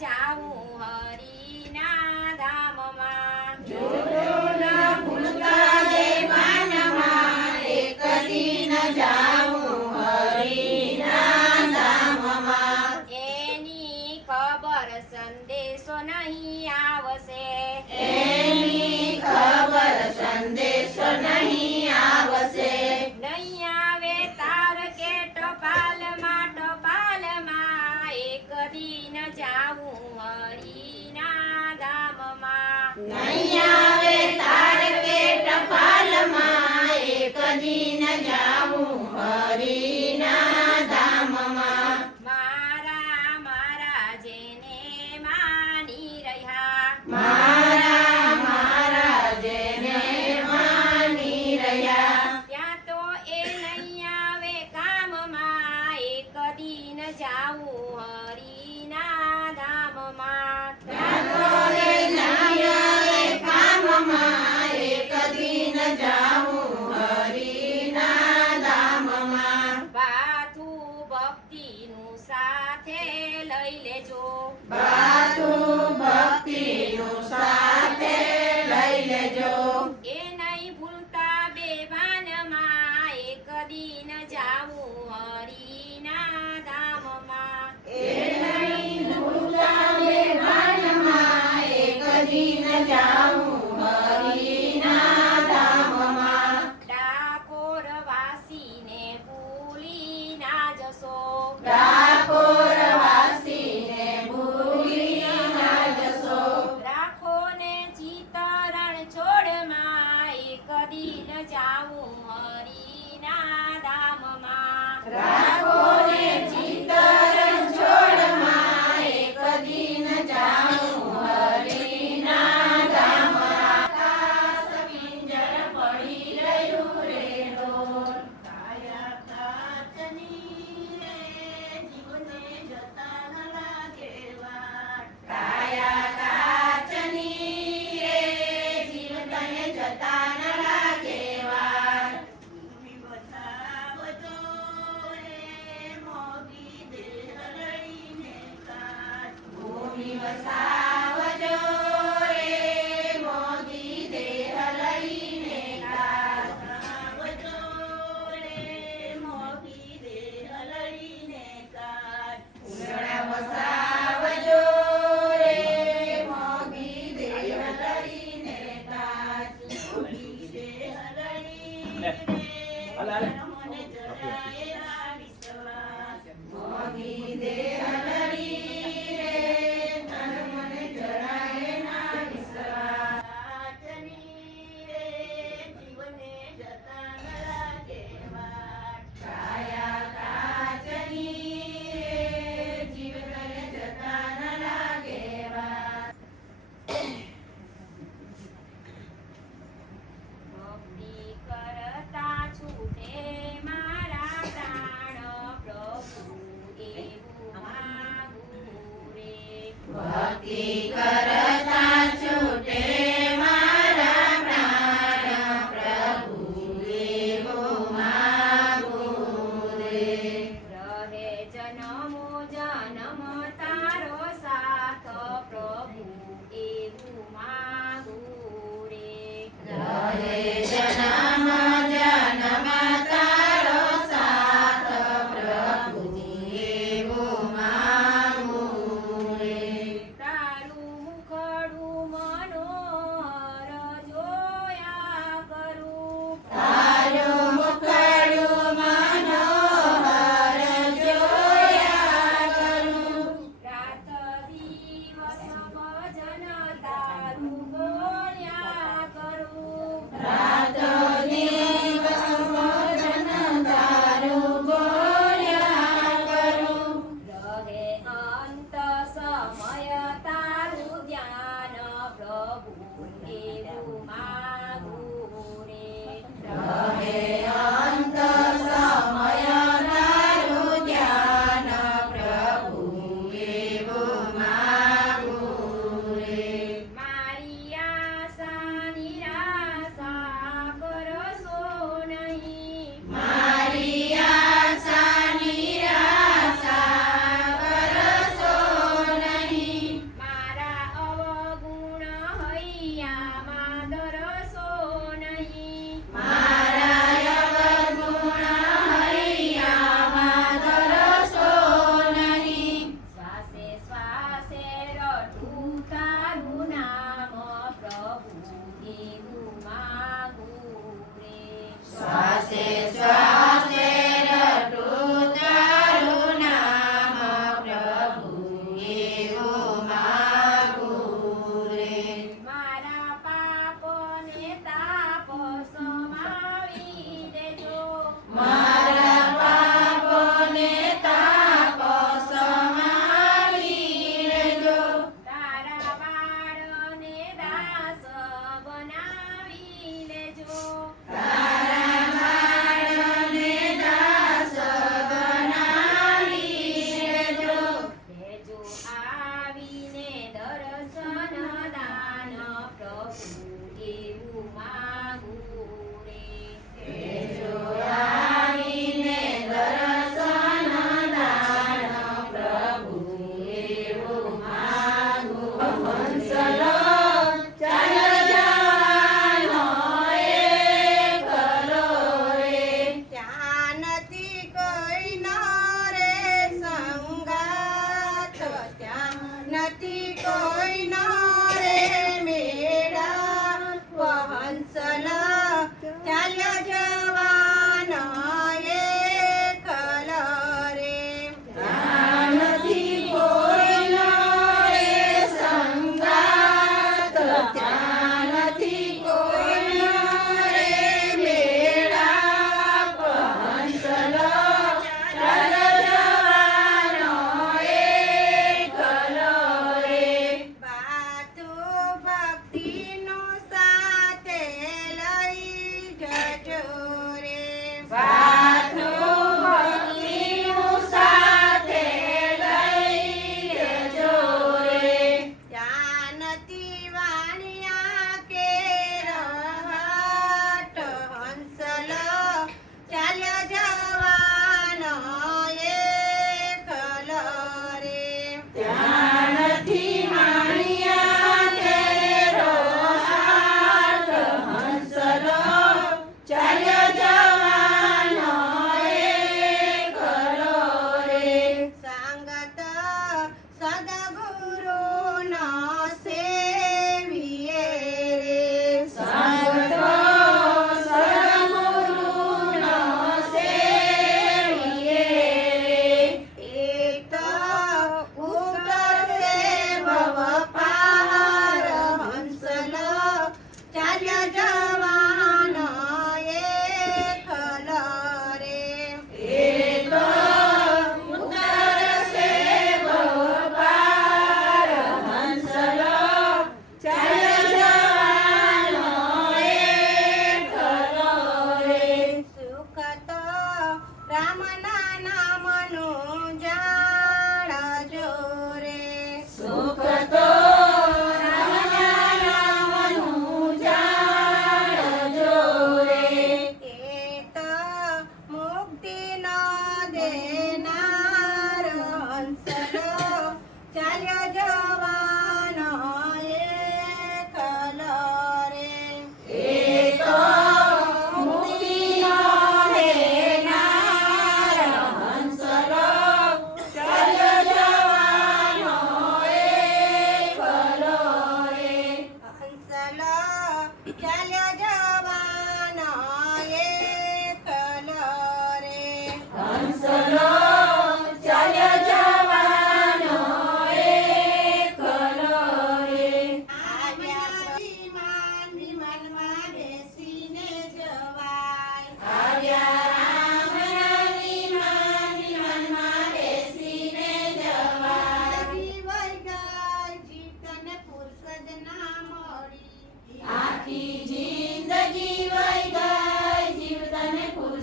જાવું હરિના ધામમાં જોજો ન ભૂલતા દેવાનમાં એક દિન જાવું હરિના ધામમાં એની ખબર સંદેશો નહીં આવશે એની ખબર સંદેશો નહીં આવશે નહીં આવે તાર કે ટપાલમાં એક દિન જાવું હરિના ધામમાં નહીં આવે તાર કે ટપાલમાં એક દિન જાવું હરિના ધામમાં મારા મારા જેને માની રહ્યા મારા જેને માની રહ્યા ત્યાં તો એ નહીં આવે કામમાં એક દિન જાવું હરિના ધામમાં ત્યાં તો એ નહીં આવે કામમાં એક દિન જાવું હરિના ધામમાં બાથું ભક્તિનું સાથે લઈ લેજો બાતું ભક્તિનું સાથે લઈ લેજો એ નહીં ભૂલતા બેભાનમાં એક દિન જાવું હરિના ધામમાં એ નહીં ભૂલતા બેભાનમાં એક દિન જાવું હરિના ધામમાં ડાકોર વાસીને ભૂલી ના જશો ડાકોર વાસીને ભૂલી ના જશો રાખો ને ચિતરણ છોડમાં એક દિન જાવું હરિના ધામમાં રાખો ને ચિતરણ છોડમાં એક દિન જાવું હરિના ધામમાં આકાશ પિંજર પડી રહ્યું રે ડોલ કાયા કાચની રે જીવને જતા ન લાગે વાટ કાયા કાચની રે જીવને જતા ન લાગે વાટ ભૂમિ બચાવજો રે મોગી દેહ લઈને કાટ ભૂમિ બચાવજો રે મોગી દેહ લઈને કાટ બચાવજો રે મોગી દેહ લઈને કાટ ઉંદરા બચાવજો રે મોગી દેહ લઈને કાટ મોગી દેહ લઈને મને જરાય ના વિશ્વાસ મોગી દેહ લડી રે તન મને જરાય ના વિશ્વાસ કાચની રે જીવને જતા ન લાગે વાટ કાયા કાચની રે જીવને જતા ન લાગે વાટ ભક્તિ કરતા છૂટે મારા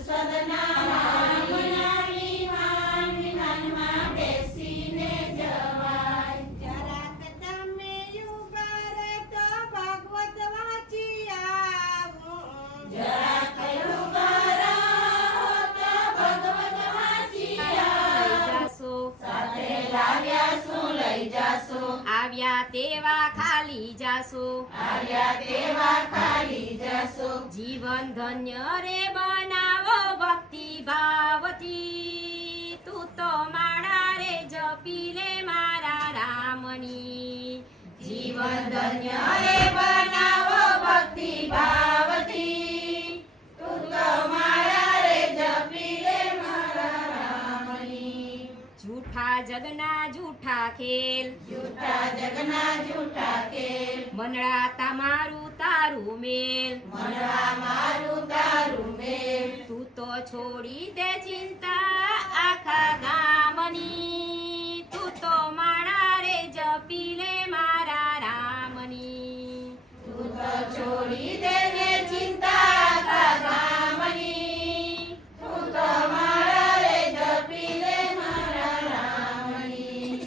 સદના વિમાન વિમાનમાં બેસીને જવાય. જરાક તમે ઊભા રહેતો ભાગવત વાંચી આવું. જરાક ઊભા રહો તો ભગવત વાંચી આવો. જાશો સાથે લાવ્યા શું લઈ જાશો? આવ્યા તેવા ખાલી જાશો આવ્યા તેવા ખાલી જાશો. જીવન ધન્ય રે બનાવો ભક્તિ ભાવથી તું તો માળા રે જપી લે મારા રામની. જીવન ધન્ય રે બનાવો ભક્તિ ભાવથી તું તો મારા રે જપી લે મારા રામની. જૂઠા જગના જૂઠા ખેલ જૂઠા જગના જૂઠા ખેલ મનડા તમારું તારું મેલ મનવા મારું તારું મેલ. તું તો છોડી દે ચિંતા આખા ગામની તું તો માળા રે જપી લે મારા રામની. તું તો છોડી દે ને ચિંતા આખા ગામની તું તો મારા રે જપી લે મારા રામની.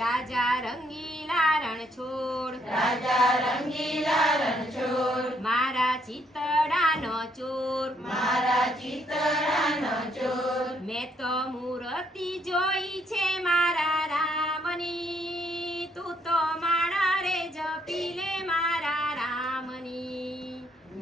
રાજા રંગીલા રણછોડ રાજા રંગીલા રણછોડ મારા ચિતડાનો ચોર મારા ચિતરાનો ચોર. મેં તો મૂર્તિ જોઈ છે મારા રામની તું તો માળા રે જપી લે મારા રામની.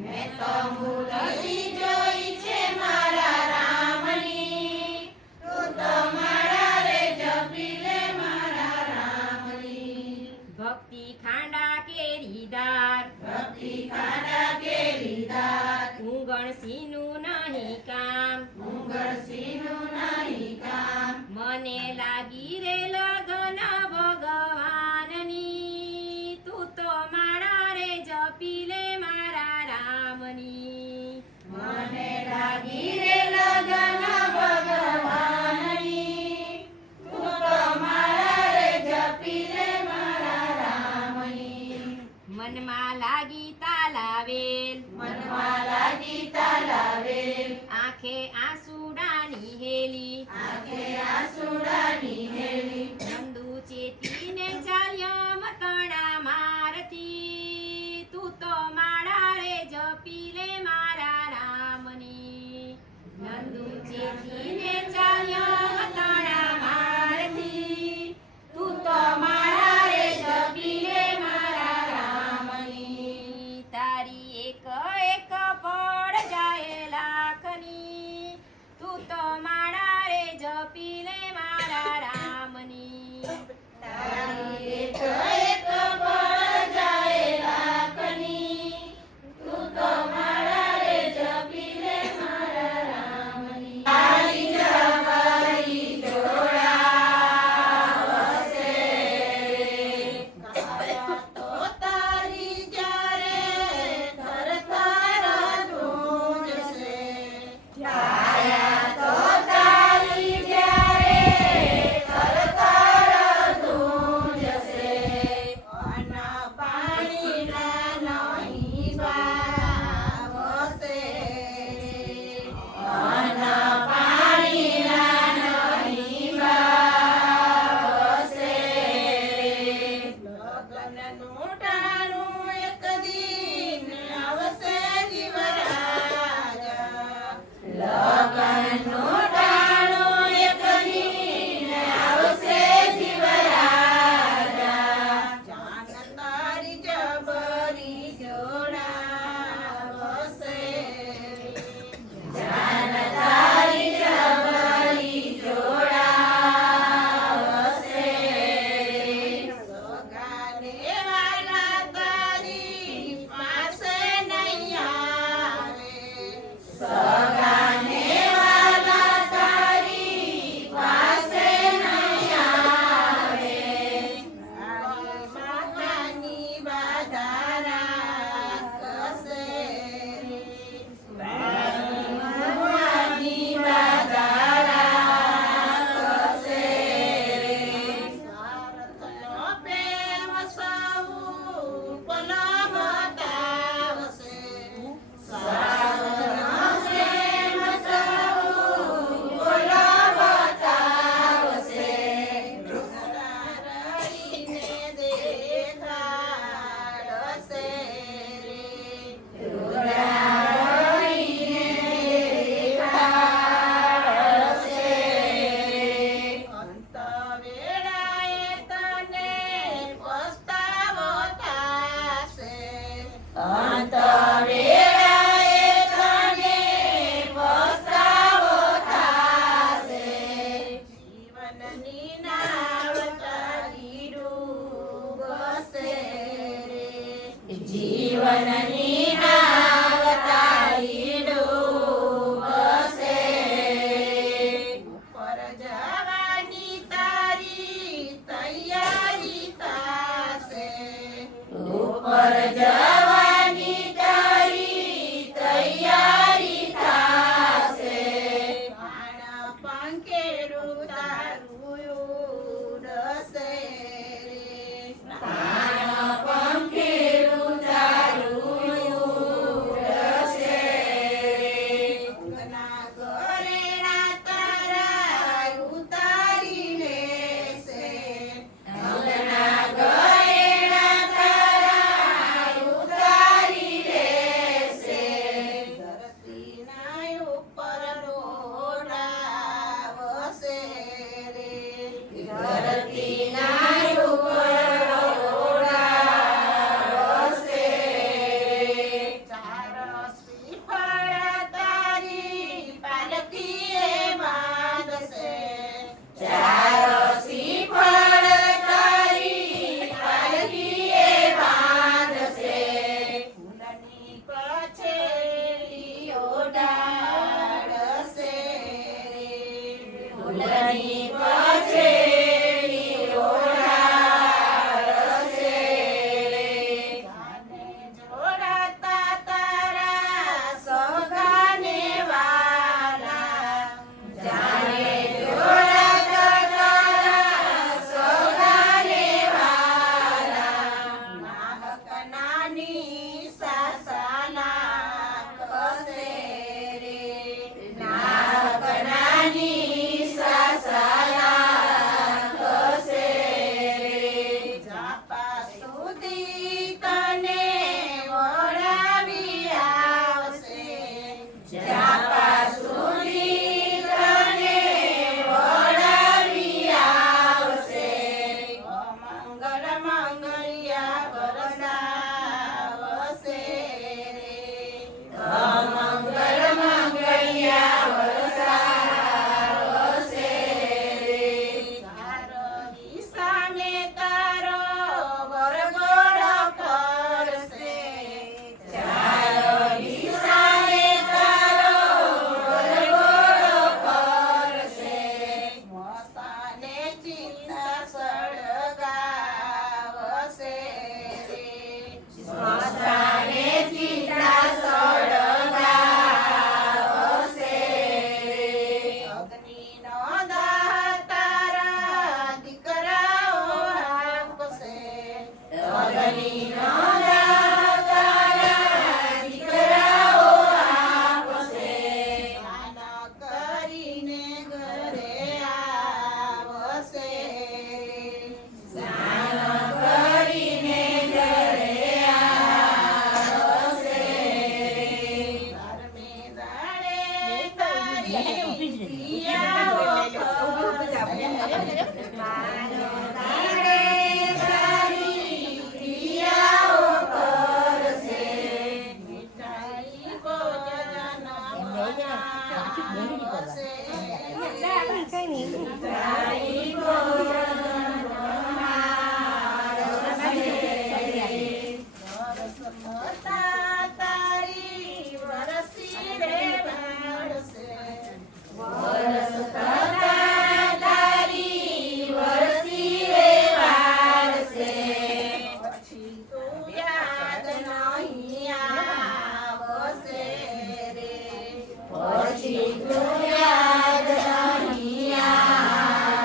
મેં તો મૂર્તિ જોઈ છે મારા રામની તું તો મારા રે જપી લે મારા રામની. ભક્તિ ખાંડા કેરીદાર ભક્તિ ખાડા કેરીદાર ઊંઘણ સીનું નહીં કામ ઉંગળસીનું નહીં કામ. મને લાગી રે લગન ભગવાનની તું તો માળા રે જપી લે મારા રામની. મને લાગી રે લગન ભગવાનની તું તો મારા રે જપી લે મારા રામની. મનમાં લાગી તાલાવેલ મનમાં લાગી તાલાવેલ આંખે આંસુડાની હેલી આંખે આંસુડાની હેલી. નંદુ ચેતીને ચાલ્યો મતણા મારતી તું તો માળા રે જપી લે મારા રામની. નંદુ ચેતીને ચાલ્યો મતણા મારતી તું તો માળા રે જપી લે મારા રામની. તારી એક એક પડ જાય લાખની તું તો માળા રે જપી લે મારા રામની. તારી એક એક પળ જાય લાખની તું તો મારા રે જપી લે મારા રામની. તારી જવારી જોડાવશે કાયા તો તારી જ્યારે થરથર ધ્રુજશે. કાયા તો તારી જ્યારે થરથર ધ્રુજશે. અન પાણીના નહીં ભાવશે. અન પાણીના નહીં ભાવશે. લગ્નનું ટાણું એક દિન આવશે જીવરાજ. નહીં પછેડી ઓઢાડશે રે. જાને જોડાતા તારા સોગાને વાલા, જાને જોડાતા તારા સોગાને વાલા, નાહક નાની સાસાના કસે રે. નાહક નાની સાસાના કસે રે. જાપા સુધી તને વળાવી આવશે, જાપા સુધી તને વળાવી આવશે. મંગળ મંગળિયા વરસાવશે રે. મંગળ મંગળિયા વરસાવશે રે. તારો વિસાને તારો વરઘોડો ફરશે, તારો વિસાને તારો વરઘોડો ફરશે. મોસાને ચિંતા સળગાવશે રે. મોસાને ચિંતા સળગાવશે રે. અગ્નિનો દાહ તારા દીકરાઓ આપશે, અગ્નિનો દાહ તારા દીકરાઓ આપશે. સ્નાન કરીને ઘરે આવશે, સ્નાન કરીને ઘરે આવશે. ધર્મે દાડે તારી પિયાઓ ફરશે, મારો દાડે તારી પિયાઓ ફરશે. મીઠાઈ ભોજન બનાવશે, મીઠાઈ ભોજન બનાવશે. વરસતા તારી વરસી રે વાળશે, વરસતા તારી વરસી રે વાળશે. પછી તું યાદ નહીં આવશે રે, પછી તું યાદ નહીં આવશે.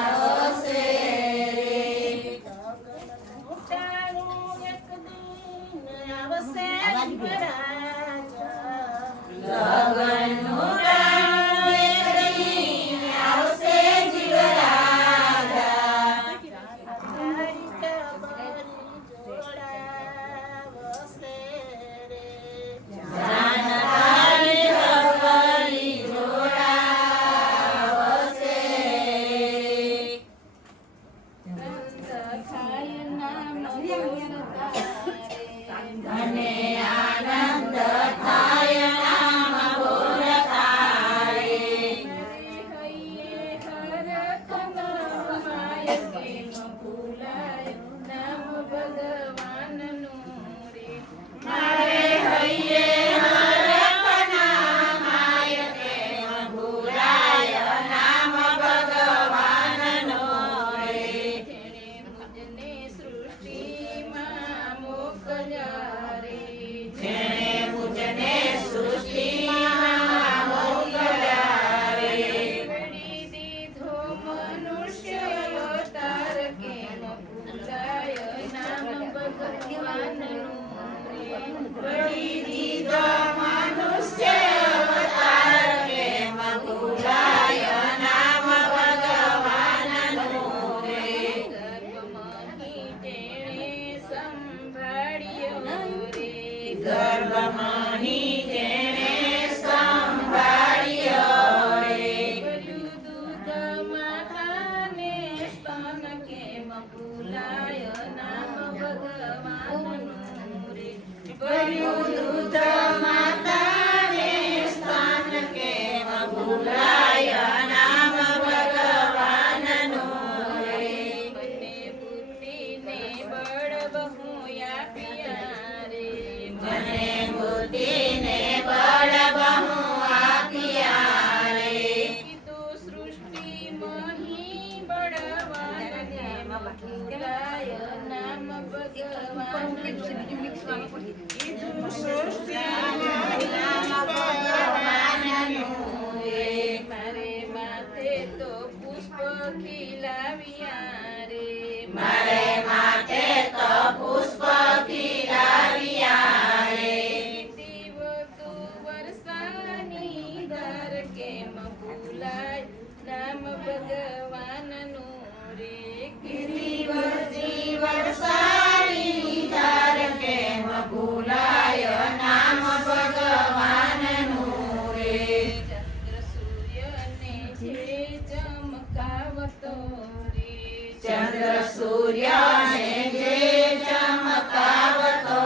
કેમ ભૂલાય નામ ભગવાનનું રે કીર્તિ વરસાવી તાર કેમ ભૂલાય નામ ભગવાનનું રે ચંદ્ર સૂર્યને જે ચમકાવતો રે ચંદ્ર સૂર્યને જે ચમકાવતો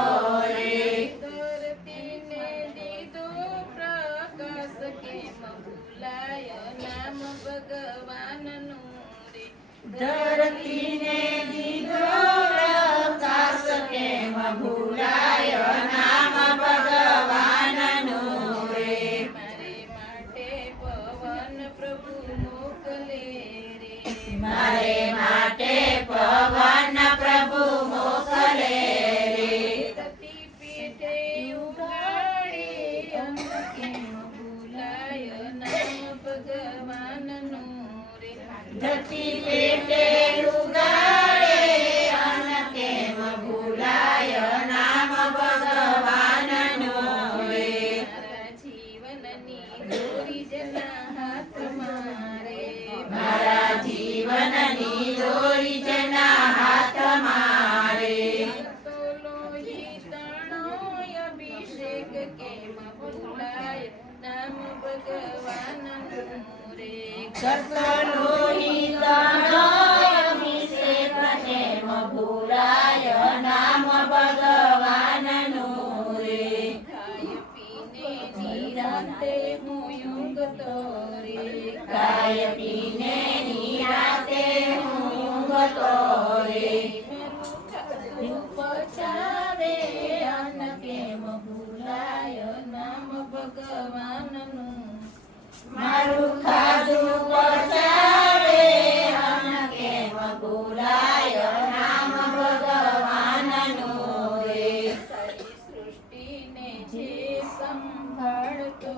રે ધરતીને દીધો પ્રકાશ કેમ ભૂલાય નામ ભગવાનનું રે ધરતીને દીધો પ્રકાશ કેમ ભૂલાય નામ ભગવાનનું રે મારે માટે પવન પ્રભુ મોકલે રે મારે માટે પવન પ્રભુ મોકલે રે ધરતી પીઠે ઉગાડે અન્ન કેમ ભૂલાય નામ ભગવાનનું રે ધરતી પેટે ઉગાડે અન્ન કેમ ભૂલાય નામ ભગવાનનું રે મારા જીવનની દોરી જના હાથમાં રે મારા જીવનની દોરી જના હાથમાં રે તો લોહી તણો અભિષેક કેમ ભૂલાય નામ ભગવાનનું રે કરતો લોહી તણો અભિષેક કેમ ભૂલાય નામ ભગવાનનું રે ખાય પીને નિરાંતે હું ઊંઘતો રે ખાય પીને નિરાતે હું ઊંઘતો રે પચાવે અન્ન કેમ ભૂલાય નામ ભગવાનનું મારું ખાધું પચાવે અન્ન કેમ ભૂલાય નામ ભગવાનનું રે સારી સૃષ્ટિને જે સંભાળતો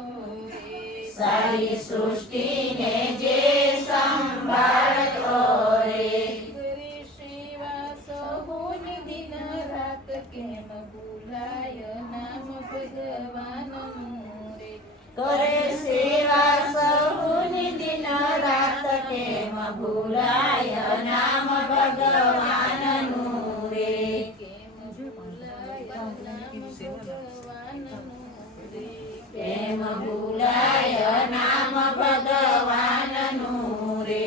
રે સારી સૃષ્ટિને જે સંભાળતો રે કરે સેવા સહુની દિન રાત કેમ ભૂલાય નામ ભગવાનનું રે કરે સેવા સહુની દિન રાત કેમ ભૂલાય નામ ભગવાનનું રે કેમ ભૂલાય નામ ભગવાનનું રે કેમ ભૂલાય નામ ભગવાનનું રે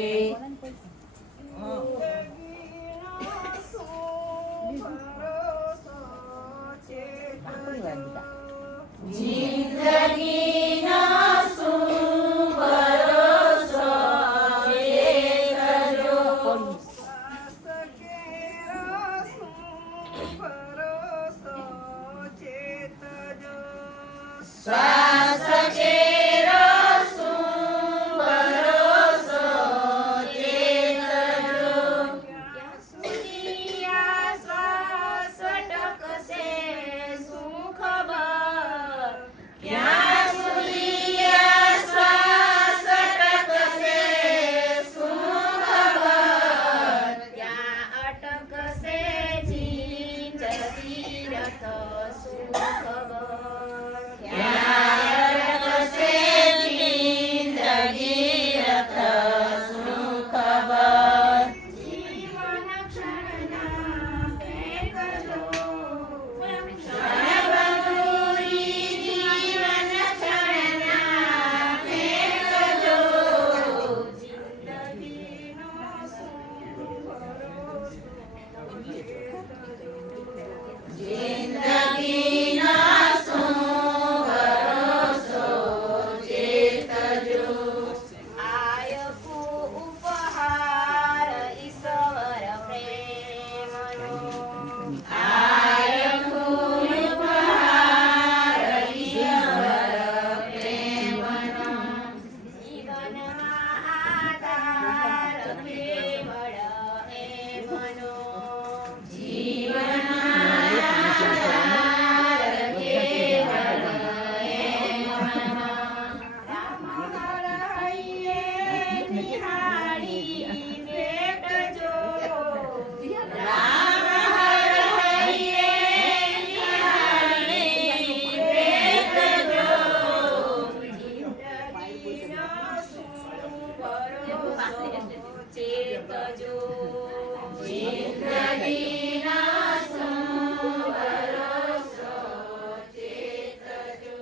જિંદગીનો શું ભરોસો ચેતજો શ્વાસ કેરો શું ભરોસો ચેતજો ક્યાં સુધી આ શ્વાસ ટકશે શું ખબર ક્યાં સુધી આ શ્વાસ ટકશે શું ખબર ક્યાં અટકશે જિંદગી રથ શું ખબર ક્યાં અટકશે જિંદગી રથ શું ખબર જીવન ક્ષણના ફેંકજો ક્ષણભંગુરી જીવન ક્ષણના ફેંકજો જિંદગીનો જિંદગીનો શું ભરોસો ચેતજો આયપું ઉપહાર ઈશ્વર પ્રેમનો આયખું ઉપહાર ઈશ્વર પ્રેમનો જીવનમાં આધાર કેવળ એમનો જીવનમાં આધાર કેવળ એમનો રામ હરહૈયે નિહાળી બેઠજો રામ હર હૈયે નિહાળી બેઠજો જિંદગીનો થજો. જિંદગીના વર્ષો ચેતજો.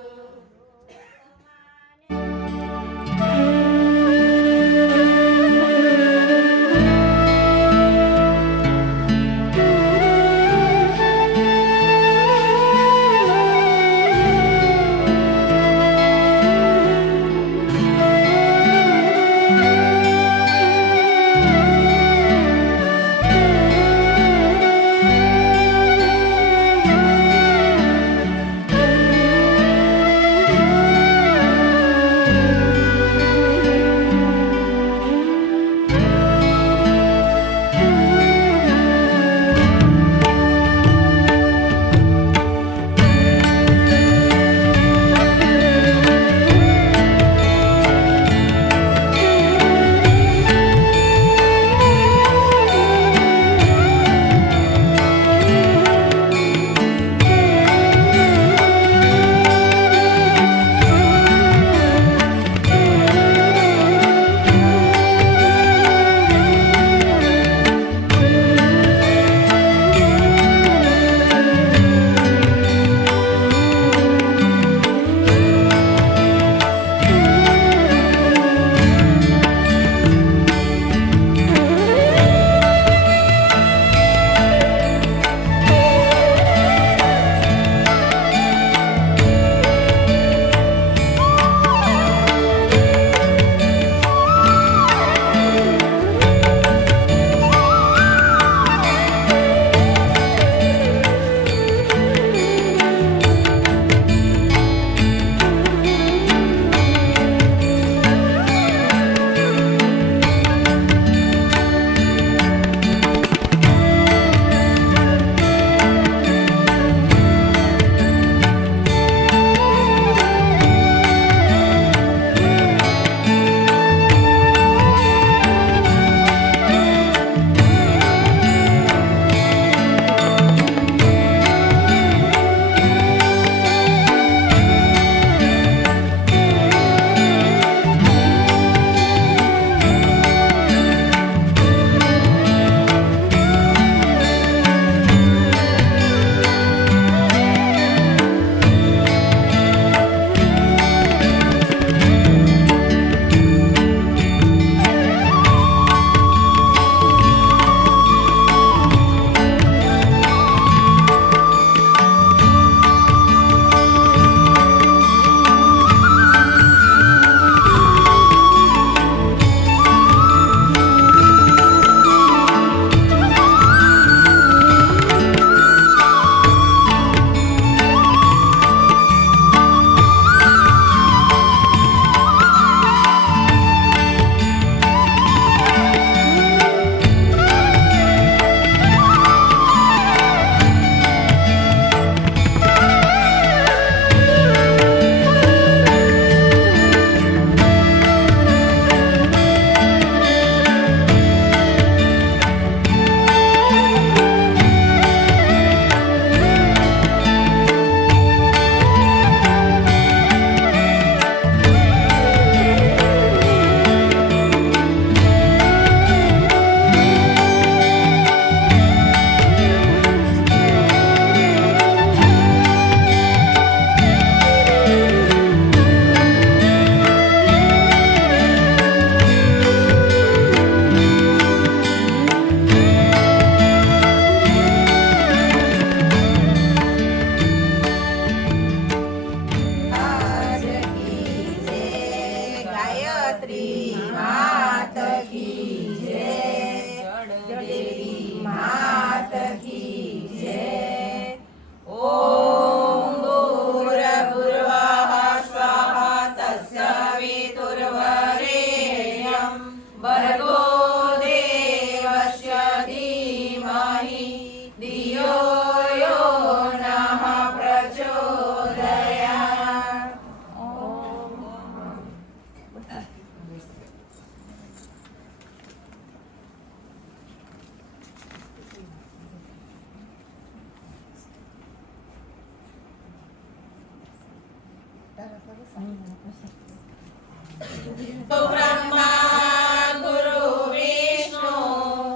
બ્રહ્મા ગુરુ વિષ્ણુ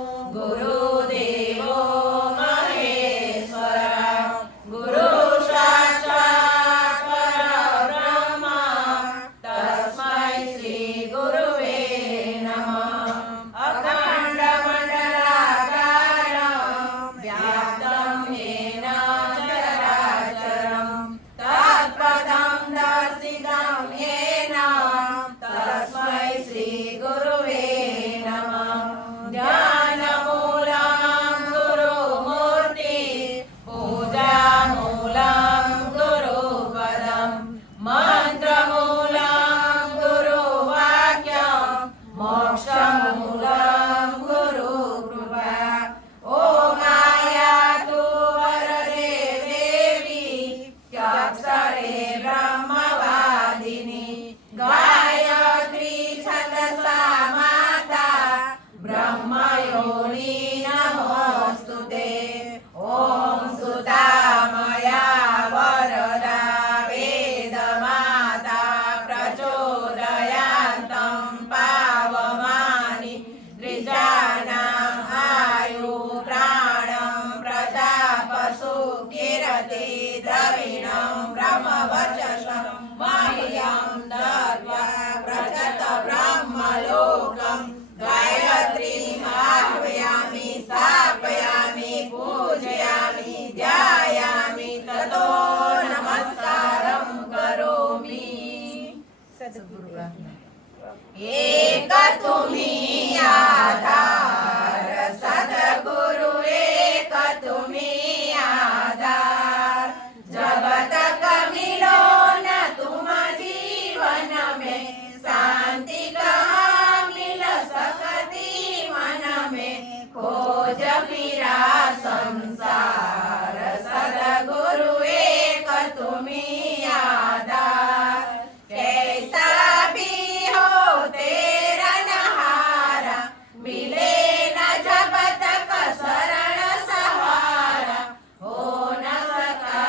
एक तुम्ही आधार सद्गुरु एक तुम्ही आधार जब तक मिलो न तुम जीवन में शांति कहाँ मिल सकती मन में खोज फिरा संसार सद्गुरु एक तुम्ही आधार कैसा भी हो तेरा नहारा मिले न जब तक शरण सहारा हो न सका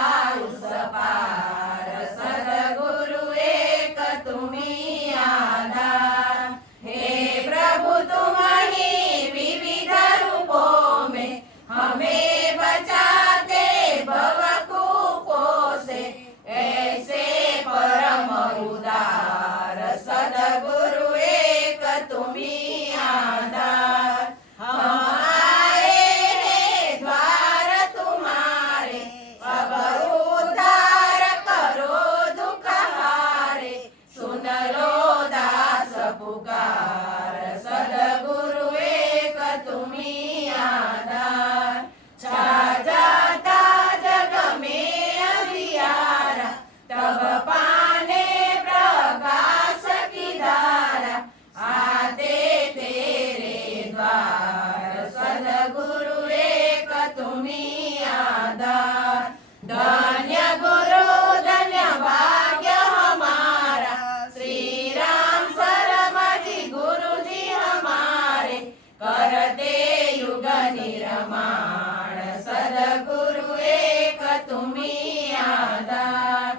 उस पार सद्गुरु एक तुम्ही आधार हे प्रभु तुम ही विविध रूपों में हमें बचाते भवकूपों से ऐसे परम उदार सद्गुरु एक तुम्ही आधार हम आए हैं द्वार तुम्हारे सब उद्धार करो दुख हारे सुन लो दास पुकार सद्गुरु एक तुम्ही आधार छा जाता जग में अंधियारा तब पाने प्रकाश की धारा आते तेरे द्वार सद्गुरु एक तुम्ही आधार धन्य गुरु धन्य भाग्य हमारा श्री राम शर्मा जी गुरु जी हमारे करते युग निर्माण सद्गुरु एक तुम्ही आधार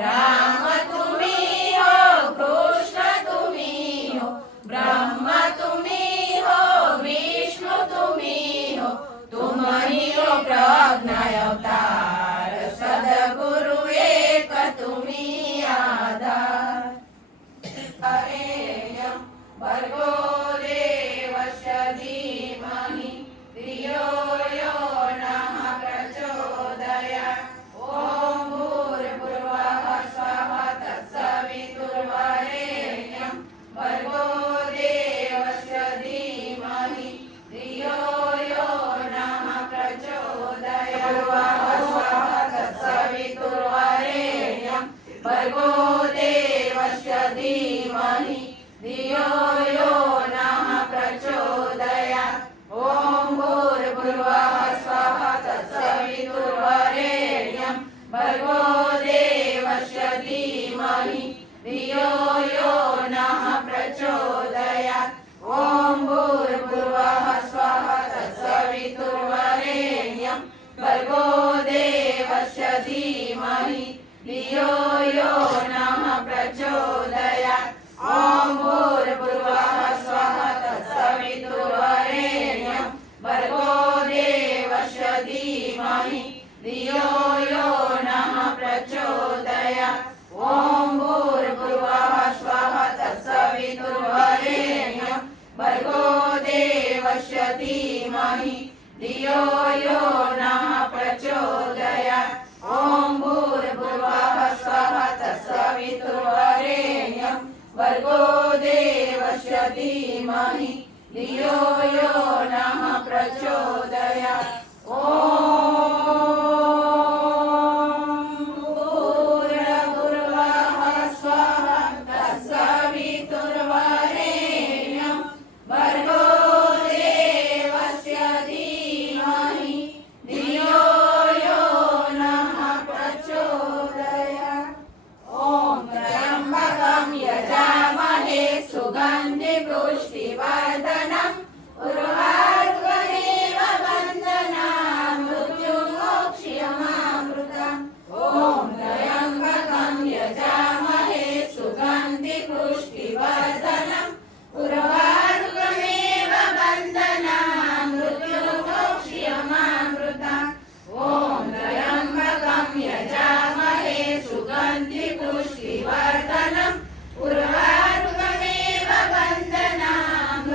राम तुम्ही हो कृष्ण तुम्ही हो ब्रह्मा तुम्ही हो विष्णु तुम्ही हो तुम ही हो प्रज्ञा अवतार सद्गुरु एक तुम्ही आधार अरेयं भर्गो देवस्य धीमहि धियो यो नः प्रचोदयात् ॐ भूर्भुवः स्वः तत्सवितुर्वरेण्यं भर्गो देवस्य धीमहि धियो यो नः प्रचोदयात् स्वः तत्सवितुर्वरेण्यं भर्गो देवस्य धीमहि धियो यो नः प्रचोदयात् ॐ भूर्भुवः स्वः तत्सवितुर्वरेण्यं भर्गो देवस्य धीमहि धियो यो नः प्रचोदयात् ॐ भूर्भुवः स्वः तत्सवितुर्वरेण्यं भर्गो देवस्य धीमहि धियो यो नः प्रचोदयात् ॐ भूर्भुवः स्वः तत्सवितुर्वरेण्यं भर्गो देवस्य धीमहि धियो यो नः प्रचोदयात् ॐ भूर्भुवः स्वः तत्सवितुर्वरेण्यं भर्गो देवस्य धीमहि धियो यो नः प्रचोदयात् ॐ भूर्भुवः स्वः तत्सवितुर्वरेण्यं भर्गो देवस्य धीमहि धियो यो नः प्रचोदयात् ॐ भूर्भुवः स्वः तत्सवितुर्वरेण्यं भर्गो देवस्य धीमहि धियो यो नः प्रचोदयात् ॐ त्र्यम्बकं यजामहे सुगन्धि पुष्टिवर्धनम् उर्वारुकमेव वन्दनाम् मृत्युमोक्ष्यमामृतम् ॐ त्र्यम्बकं यजामहे सुगन्धि पुष्टिवर्धनम् उर्वारुकमेव वन्दनाम् मृत्युमोक्ष्यमामृतम् ॐ त्र्यम्बकं यजामहे सुगन्धि पुष्टिवर्धनम् उर्वारुकमेव वन्दनाम्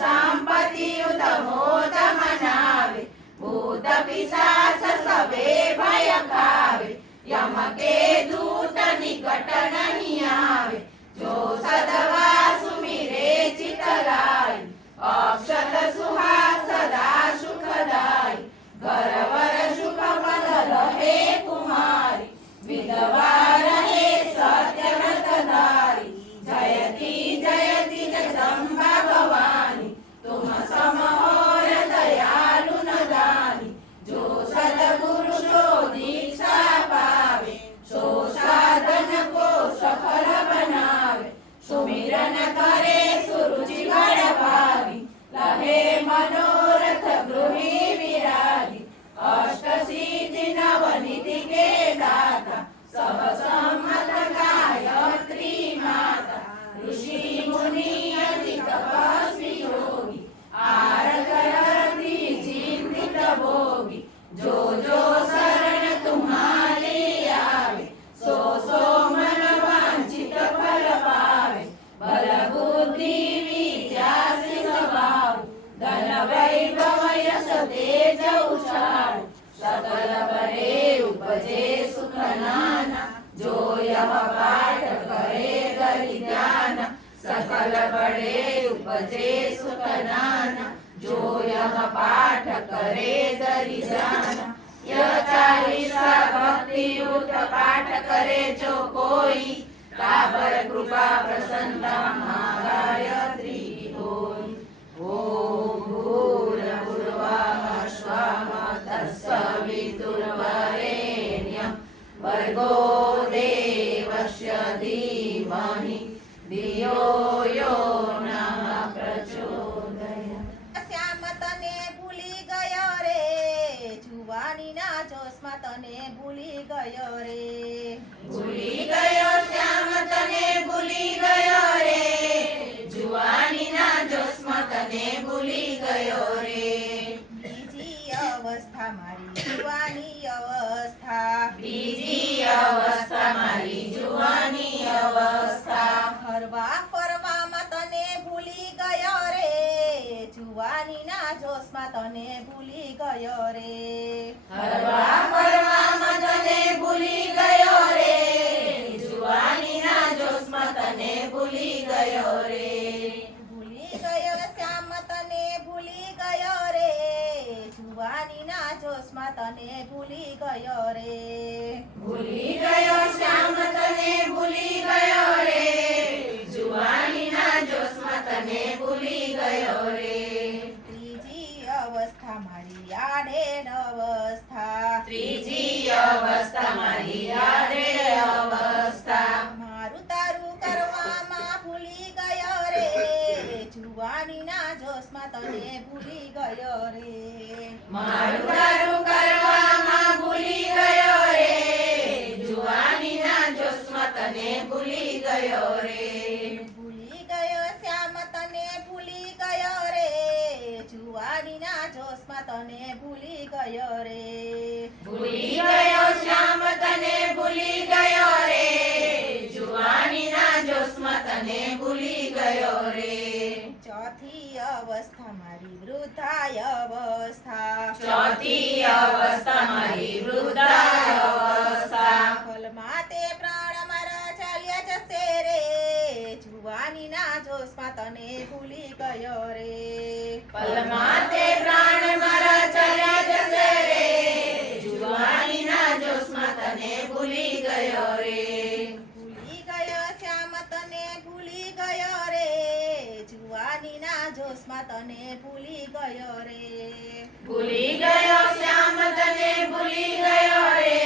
સંપત્તિ ઉત્તમોત મનાવે ભૂત પિશાચ સવે ભય ખાવે યમ કે દૂત નિકટ નહીં આવે જો સદવા સુમિરે ચિતરાય અક્ષત સુહાસ સદા સુખદાય ઘરવર સુખ પદ રહે કુમારી વિધવા રહે સત્યવ્રત ધારી જયતી જયતી જગદંબા ભવાની તુમ સમ और दयालु न दानी जो सद्गुरु सो दीक्षा पावे सो साधन को सफल बनावे सुमिरन करे सुरुचि गण भागी लहे मनोरथ गृही विरागी अष्ट सिद्धि नवनिधि के दाता सब सम्मत गायत्री माता ऋषि मुनि अति तपस्वी योगी आरती चिंतित भोगी जो जो शरण तुम्हारी आवे सो सो मन वांछित फल पावे बल बुद्धि विद्या सिद्ध भाव धन वैभव यश तेज उछाल सकल बड़े उपजे सुख नाना जो यह पाठ करे गरि ध्यान सकल बड़े उपजे सुख नाना जो यह पाठ करे दरि ध्यान यह 40 भक्ति युक्त पाठ करे जो कोई तापर कृपा प्रसन्नता महागायत्री होई ओम भूर्भुवः स्वः तत्सवितुर्वरेण्यं भर्गो देवस्य धीमहि धियो यो नः प्रचोदयात् શ્યામ તને ભૂલી ગયો રે જુવાનીના જોશમાં તને ભૂલી ગયો રે ભૂલી ગયો શ્યામ તને ભૂલી ગયો રે જુવાનીના જોશમાં તને ભૂલી ગયો રે બીજી અવસ્થા મારી જુવાની અવસ્થા બીજી અવસ્થા મારી જુવાની અવસ્થા ફરવા ફરવામાં તને ભૂલી ગયો રે જુવાનીના જોશમાં તને ભૂલી ગયો રે હરવા ફરવામાં તને ભૂલી ગયો રે જુવાનીના જોશમાં તને ભૂલી ગયો રે ભૂલી ગયો શ્યામ તને ભૂલી ગયો રે જુવાનીના જોશમાં તને ભૂલી ગયો રે ભૂલી ગયો શ્યામ તને ભૂલી ગયો રે જુવાનીના જોશમાં તને ભૂલી ગયો રે ત્રીજી અવસ્થા મારી આડેડ અવસ્થા ત્રીજી અવસ્થા મારી આડે અવસ્થા મારું તારું કરવામાં ભૂલી ગયો રે જુવાનીના જોશમાં તને ભૂલી ગયો રે મારું તારું કરવામાં ભૂલી ગયો રે જુવાનીના જોશમાં તને ભૂલી ગયો રે ભૂલી ગયો શ્યામ તને ભૂલી ગયો રે જુવાનીના જોશમાં તને ભૂલી ગયો રે ભૂલી ગયો શ્યામ તને ભૂલી ગયો રે જુવાનીના જોશમાં તને ભૂલી ગયો રે ચોથી અવસ્થા મારી વૃદ્ધાય અવસ્થા ચોથી અવસ્થા મારી વૃદ્ધા અવસ્થા ફલમાં તે પ્રાણ મારા ચાલ્યા જશે રે જુવાનીના જોશમાં તને ભૂલી ગયો રે પલમાં તે પ્રાણ મારા ચાલ્યા જશે રે જુવાનીના જોશમાં તને ભૂલી ગયો રે ભૂલી ગયો શ્યામ તને ભૂલી ગયો રે જુવાનીના જોશમાં તને ભૂલી ગયો રે ભૂલી ગયો શ્યામ તને ભૂલી ગયો રે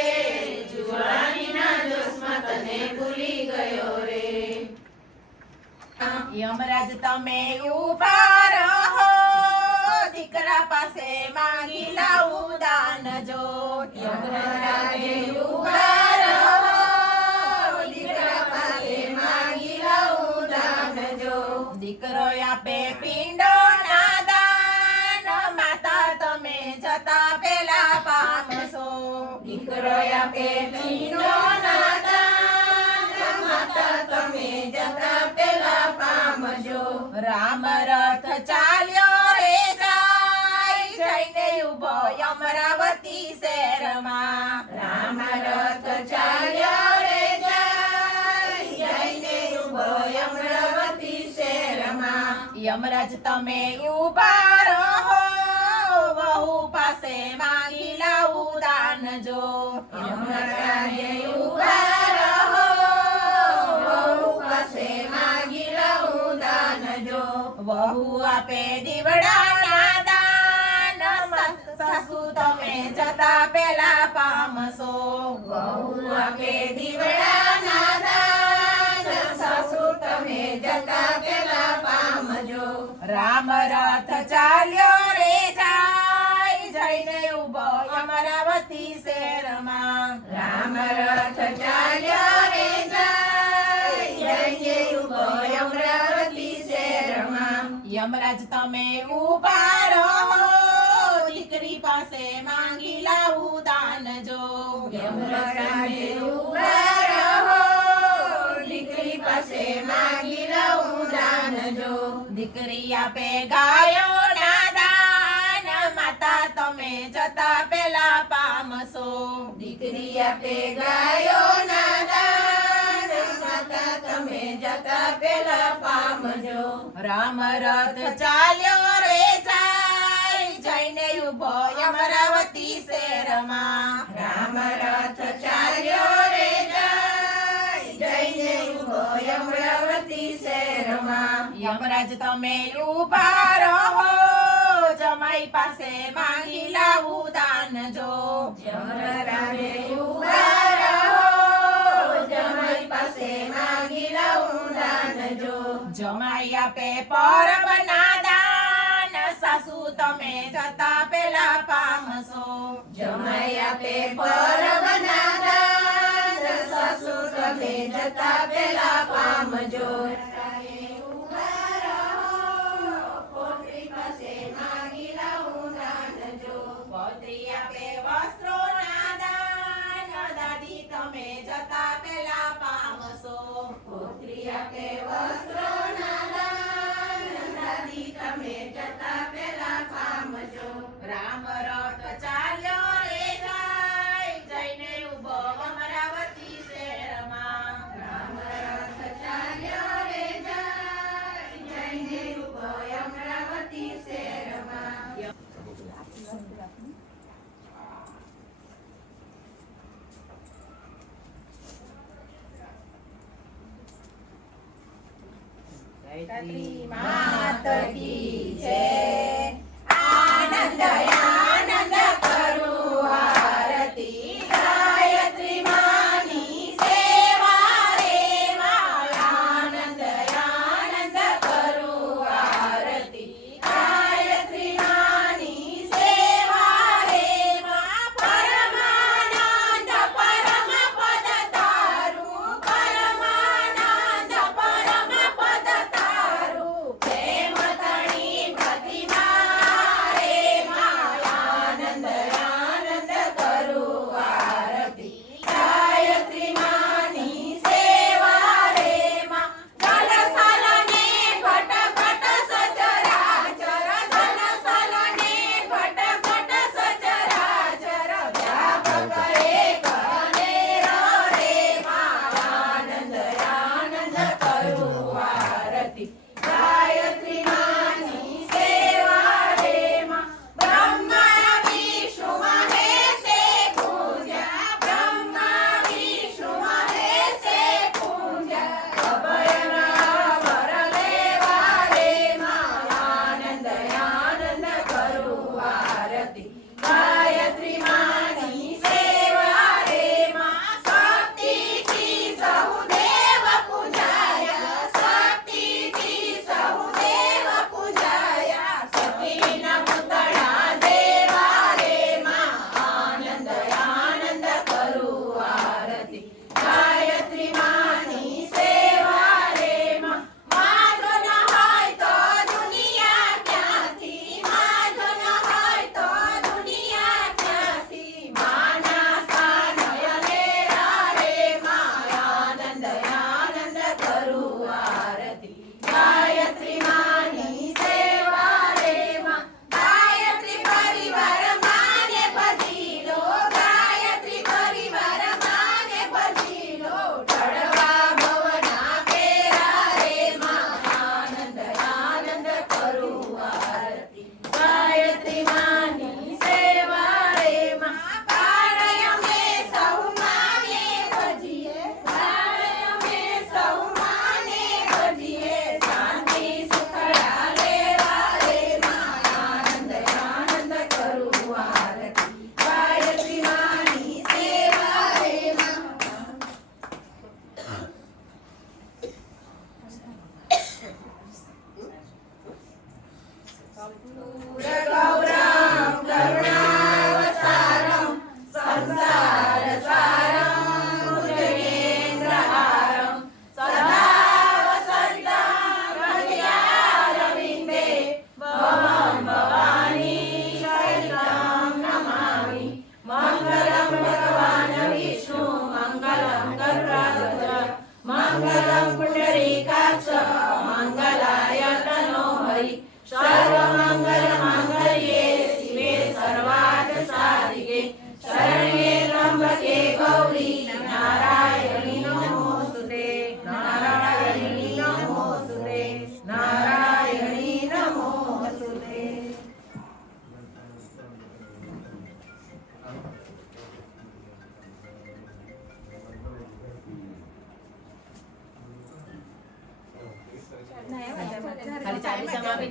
જુવાનીના જોશમાં તને ભૂલી ગયો રે યમરાજ તમે ઊભા રહો દીકરા પાસે માંગી લાવું દાન જો યમરાજે ઊભા રહો, દીકરા પાસે માંગી લાવું દાન જો. દીકરો આપે પિંડોના દાન માતા તમે જતા પેલા પામશો દીકરો આપે પીંડોના દાન, માતા તમે જતા પેલા પામજો. રામ રથ ચાલ યમરાજ તમે ઊભા રહો વહુ પાસે માંગી લાવું દાન જો યમરાજે ઊભા રહો વહુ પાસે માંગી લઉં દાન જો વહુ આપે દીવડાના દાન સાસુ તમે જતા પેલા પામશો વહુ આપે દીવડાના દાન સાસુ તમે જતા પેલા પામજો રામ રથ ચાલ્યો રે જાય જઈને ઉભો અમરાવતી શહેરમાં રામ રથ ચાલ્યો રે જાય જઈને ઉભો અમરાવતી શહેરમાં યમરાજ તમે ઊભા રહો દીકરી પાસે માંગી લાવું દાન જો યમરાજે ઊભા રહો દીકરી પાસે માંગી લઉં દાન જો દીકરી આપે ગાયોના દાન માતા તમે જતા પેલા પામશો દીકરી આપે ગાયોના દાન માતા તમે જતા પેલા પામજો રામ રથ ચાલ્યો રે જાય જઈને ઉભો અમરાવતી શહેરમાં રામ રથ ચાલ્યો રે જાય જઈને ઉભો અમરાવતી શહેરમાં યમરાજ તમે ઊભા રહો જમાઈ પાસે માંગી લાવું દાન જો યમરાજે ઊભા રહો જમાઈ પાસે માંગી લઉં દાન જો જમાઈ આપે પરબના દાન સાસુ તમે જતા પેલા પામશો જમાઈ આપે પરબના દાન સાસુ તમે જતા પેલા પામજો પૌત્રી આપે વસ્ત્રોના દાન દાદી તમે જતા પેલા પામશો પુત્રી આપે વસ્ત્રોના દાન દાદી તમે જતા પેલા પામજો રામ રથ ચાલ્યો રે જાય જઈને ઉભો અમરાવતી શહેરમાં રામ રથ ચાલ્યો રે જાય જઈને ઉભો અમરાવતી શહેરમાં માત કી જય આનંદ આનંદ કરું આરતી ગાયત્રી માની સેવા રે આનંદ આનંદ કરું આરતી ગાયત્રી માની સેવા રે પરમાનંદ પરમ પદ તારું પરમાનંદ પરમ પદ તારું પ્રેમ તણી પ્રતિમા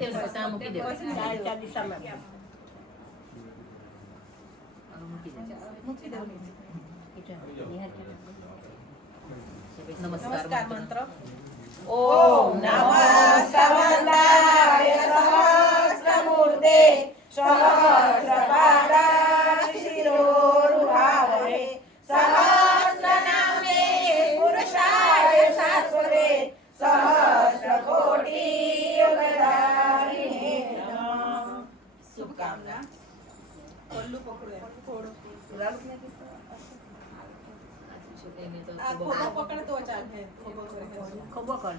દેજો ત્યાં મૂકી દેજો ચાર દિશામાં મૂકી દેજો નમસ્કાર મંત્ર ઓમ નમઃ સવંદાય સહસ્રમૂર્તે સહસ્રપાદાય શિરોરુહાવહે સહસ્રનામે પુરુષાય શાશ્વતે સહસ્રકોટિ યોગદાયિને નમઃ. શુભકામના. પલ્લુ પકડો થોડું આ ખોબો ખોબો પકડે તો ચાલે ખોબો કરે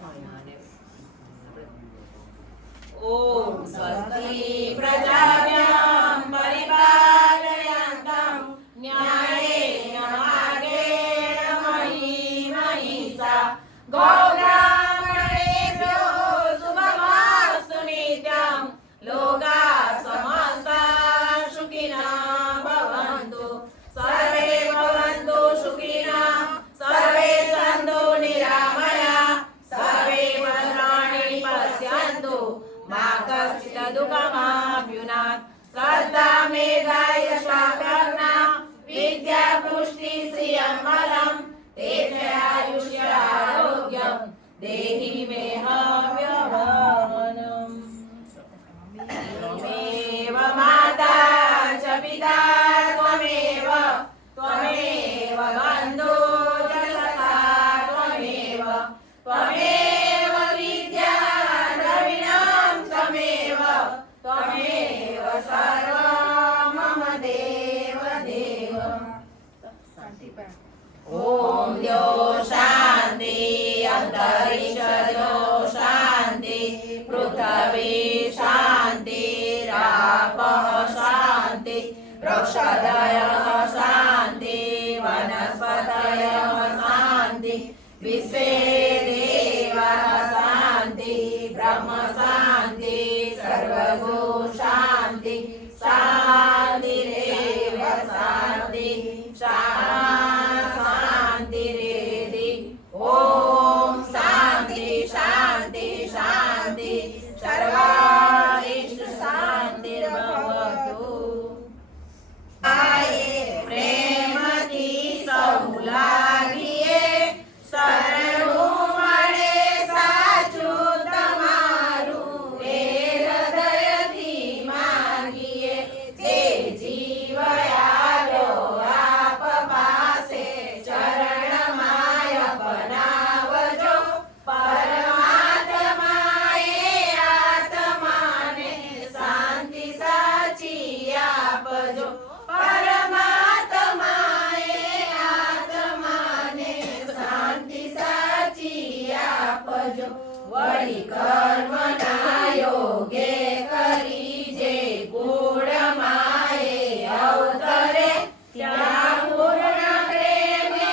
ઓમ સ્વસ્તિ પ્રજાભ્યામ પરિપાલયન્તામ ન્યાયેન માર્ગેણ મહિ મહિષા ગૌબ્રાહ્મણેભ્યો શુભમાસ્તુ નિત્યં લોકા સમસ્તા સુખિનઃ ભવन्तુ સર્વે ભવन्तુ સુખિનઃ સર્વે સન્તુ નિરામયા સર્વે ભદ્રાણિ પશ્યन्तુ મા કશ્ચિદ દુઃખમાપ્યુનાથ સદ્ધા મેધાય શાપ્રજ્ઞા વિદ્યા પુષ્ટિ શ્રિયં બલં તેજયાયુષ્ય આરોગ્યં દેહિ મે હવ્યવહનમ. ત્વમેવ માતા ચ પિતા ત્વમેવ ત્વમેવ બંધુ ચ સખા ત્વમેવ ત્વમેવ વિદ્યા દ્રવિણં ત્વમેવ ત્વમેવ સર્વં મમ દેવ દેવ. ઓમ દ્યો શાંતિ અંતરિક્ષ શાંતિ પૃથ્વી શાંતિ રાપઃ શાંતિ વૃક્ષદયઃ શાંતિ વનસ્પતયઃ શાંતિ વિશ્વે દેવાઃ શાંતિ બ્રહ્મ શાંતિ સર્વગો શાંતિ શાંતિરેવ શાંતિ શાંતિરેધિ. ઓમ શાંતિ શાંતિ શાંતિ સર્વારિષ્ટ શાંતિર્ભવતુ. આયે પ્રેમથી સૌ લાગીએ શરણું મળે સાચું તમારું એ હૃદયથી માંગીએ જે જીવ આવ્યો આપ પાસે ચરણમાં અપનાવજો પરમાત્માએ આત્માને શાંતિ સાચી આપજો પરમાત્માએ આત્માને શાંતિ સાચી આપજો વળી કર્મના યોગે કરી જે ગુણમાએ અવતરે ત્યાં પૂર્ણ પ્રેમે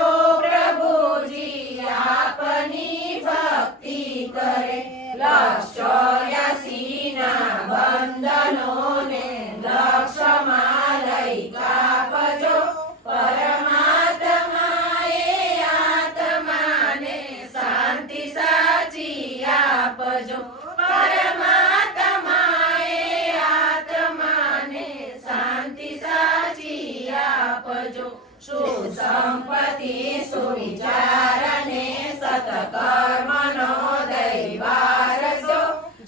ઓ પ્રભુજી આપની ભક્તિ કરે લક્ષ84ના બંધનોને લક્ષમાં લઈ કાપજો પરમાત્માએ આત્માને શાંતિ સાચી આપજો પરમાત્માએ આત્માને શાંતિ સાચી આપજો સુસંપત્તિ સુવિચારને સતકર્મનો દૈવારસો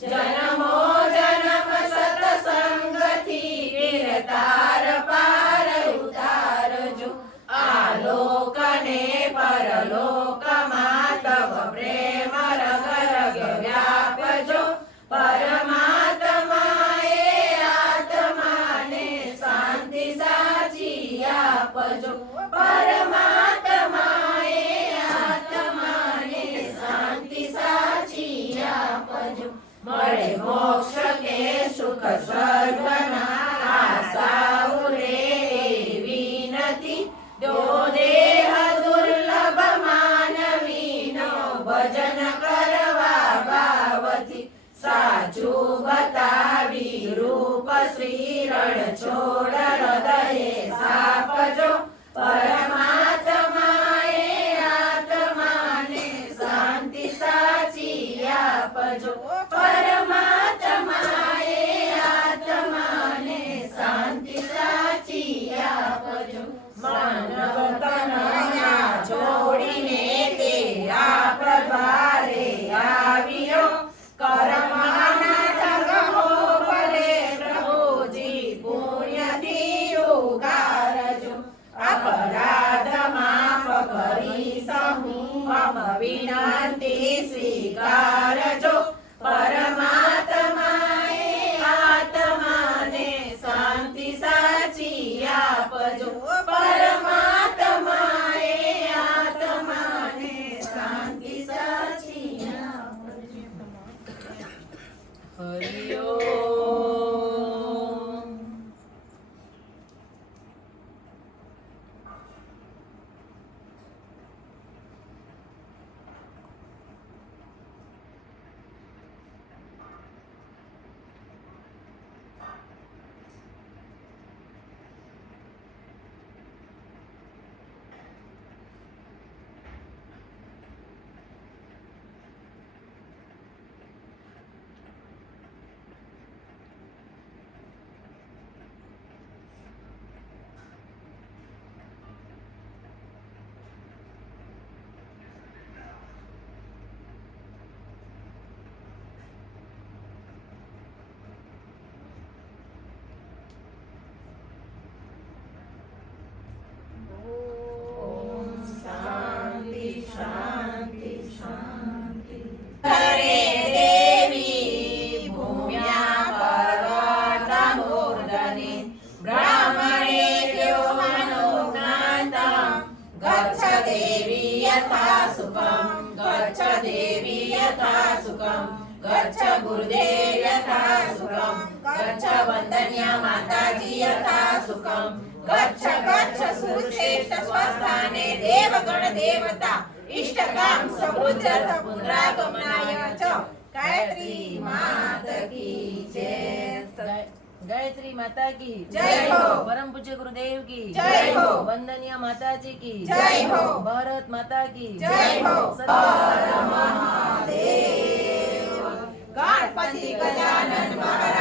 જન્મો જન્મ સત્સંગથી વિરતાર પાર ઉતારજો આલોકને પરલોકમાં તવ પ્રેમ રગ રગ વ્યાપજો પરમાત્માએ આત્માને શાંતિ સાચી આપજો પરમાત્માએ આત્માને શાંતિ સાચી આપજો મળે મોક્ષ કે સુખ સ્વર્ગના આશાઓ રે એવી નથી જો દેહ દુર્લભ માનવીનો ભજન કરવા ભાવથી સાચું બતાવી રૂપ શ્રી રણ છોડ હૃદયે સાપજો પરમાત્માએ આત્માને શાંતિ સાચી આપજો પરમાત્મા ગુરુદેવ યથા સુખમ ગચ્છ વંદન્ય માતાજી યથા સુખમ ગચ્છ ગચ્છ સુશ્રેષ્ઠ સ્વસ્થાને દેવગણ દેવતા ઇષ્ટકામ સમૃદ્ધ પુનરાગમનાય ચ ગાયત્રી માત કી જય गायत्री माता की जय हो। परम पूज्य गुरुदेव की जय हो। वंदनीय माता जी की जय हो। भारत माता की जय हो। सर्व महादेव गणपति गजानन महाराज